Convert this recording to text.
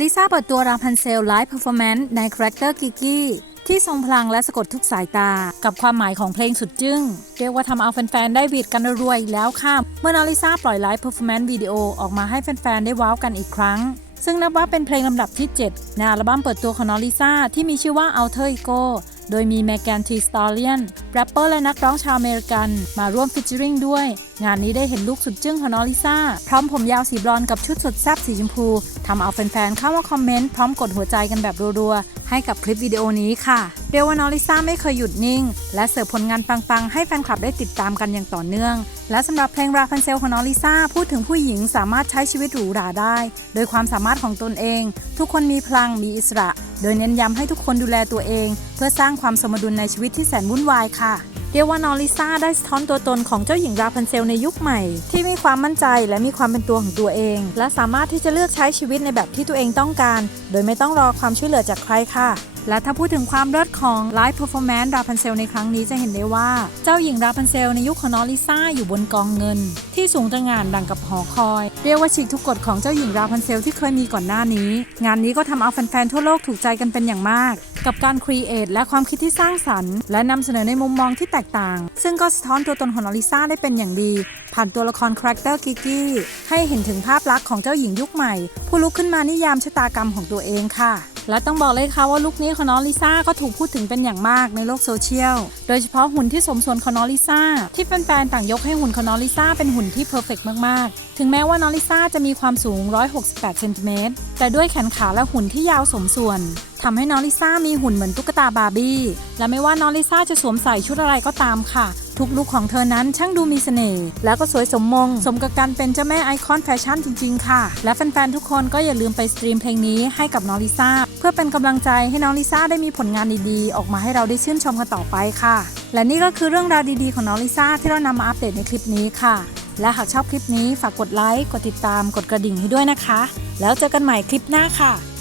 ลิซ่าเปิดตัวราพันเซลไลฟ์เพอร์ฟอร์แมนซ์ในคาแรคเตอร์กิกกี้ที่ทรงพลังและสะกดทุกสายตา กับความหมายของเพลงสุดจึ้ง เรียกว่าทำเอาแฟนๆ ได้วีดกันรวยแล้วค่ะ เมื่อนาลิซ่าปล่อยไลฟ์เพอร์ฟอร์แมนซ์วิดีโอออกมาให้แฟนๆ ได้ว้าวกันอีกครั้ง ซึ่งนับว่าเป็นเพลงลำดับที่ 7 ในอัลบั้มเปิดตัวของนาลิซ่าที่มีชื่อว่า Alter Ego โดยมีแมแกนทีสตอเลียนแรปเปอร์และนักร้องชาวอเมริกันมาร่วมฟิชเจอริงด้วย งานนี้ได้เห็นลูกสุดจึ้งของนอลิซ่า พร้อมผมยาวสีบลอนด์กับชุดสุดแซ่บสีชมพูทำเอาแฟนๆเข้ามาคอมเมนต์พร้อมกดหัวใจกันแบบรัวๆ ให้กับคลิปวิดีโอนี้ค่ะเรียกว่านอลิซ่าไม่เคยหยุดนิ่ง และเสิร์ฟผลงานปังๆ ให้แฟนคลับได้ติดตามกันอย่างต่อเนื่อง และสำหรับเพลงราพันเซลของนอลิซ่าพูดถึงผู้หญิงสามารถใช้ชีวิตหรูหราได้ โดยความสามารถของตนเอง ทุกคนมีพลังมีอิสระ โดยเน้นย้ำให้ทุกคนดูแลตัวเอง เพื่อสร้างความสมดุลในชีวิตที่แสนวุ่นวายค่ะ เรียกว่านอลิซ่าได้สะท้อนตัวตนของเจ้าหญิงราพันเซลในยุคใหม่ ที่มีความมั่นใจและมีความเป็นตัวของตัวเอง และสามารถที่จะเลือกใช้ชีวิตในแบบที่ตัวเองต้องการ โดยไม่ต้องรอความช่วยเหลือจากใครค่ะ และถ้าพูดถึงความเลิศของไลฟ์เพอร์ฟอร์แมนซ์ราพันเซลในครั้งนี้จะเห็นได้ว่า เจ้าหญิงราพันเซลในยุคของนอลิซ่าอยู่บนกองเงิน ที่สูงตระหง่านดังกับหอคอย เรียกว่าฉีกทุกกฎของเจ้าหญิงราพันเซลที่เคยมีก่อนหน้านี้ งานนี้ก็ทำเอาแฟนๆทั่วโลกถูกใจกันเป็นอย่างมาก กับการครีเอทและความคิดที่สร้างสรรค์ และนำเสนอในมุมมองที่แตกต่าง ซึ่งก็สะท้อนตัวตนของนอลิซ่าได้เป็นอย่างดี ผ่านตัวละครคาแรคเตอร์กิกกี้ให้เห็นถึงภาพลักษณ์ของเจ้าหญิงยุคใหม่ ผู้ลุกขึ้นมานิยามชะตากรรมของตัวเองค่ะ และต้องบอกเลยค่ะว่าลุคนี้ของน้องลิซ่าก็ถูกพูดถึงเป็นอย่างมากในโลกโซเชียล โดยเฉพาะหุ่นที่สมส่วนของน้องลิซ่าที่แฟนๆต่างยกให้หุ่นของน้องลิซ่าเป็นหุ่นที่เพอร์เฟกมากๆ ถึงแม้ว่าน้องลิซ่าจะมีความสูง 168 เซนติเมตร แต่ด้วยแขนขาและหุ่นที่ยาวสมส่วน ทำให้น้องลิซ่ามีหุ่นเหมือนตุ๊กตาบาร์บี้ และไม่ว่าน้องลิซ่าจะสวมใส่ชุดอะไรก็ตามค่ะ ทุกลุคของเธอนั้นช่างดูมีเสน่ห์แล้วก็สวยสมมง สมกับการเป็นเจ้าแม่ไอคอนแฟชั่นจริง ๆ ค่ะ และแฟน ๆ ทุกคนก็อย่าลืมไปสตรีมเพลงนี้ให้กับน้องลิซ่า เพื่อเป็นกำลังใจให้น้องลิซ่าได้มีผลงานดีๆ ออกมาให้เราได้ชื่นชมกันต่อไปค่ะ และนี่ก็คือเรื่องราวดีๆ ของน้องลิซ่าที่เรานำมาอัปเดตในคลิปนี้ค่ะ และหากชอบคลิปนี้ฝากกดไลค์กดติดตามกดกระดิ่งให้ด้วยนะคะ แล้วเจอกันใหม่คลิปหน้าค่ะ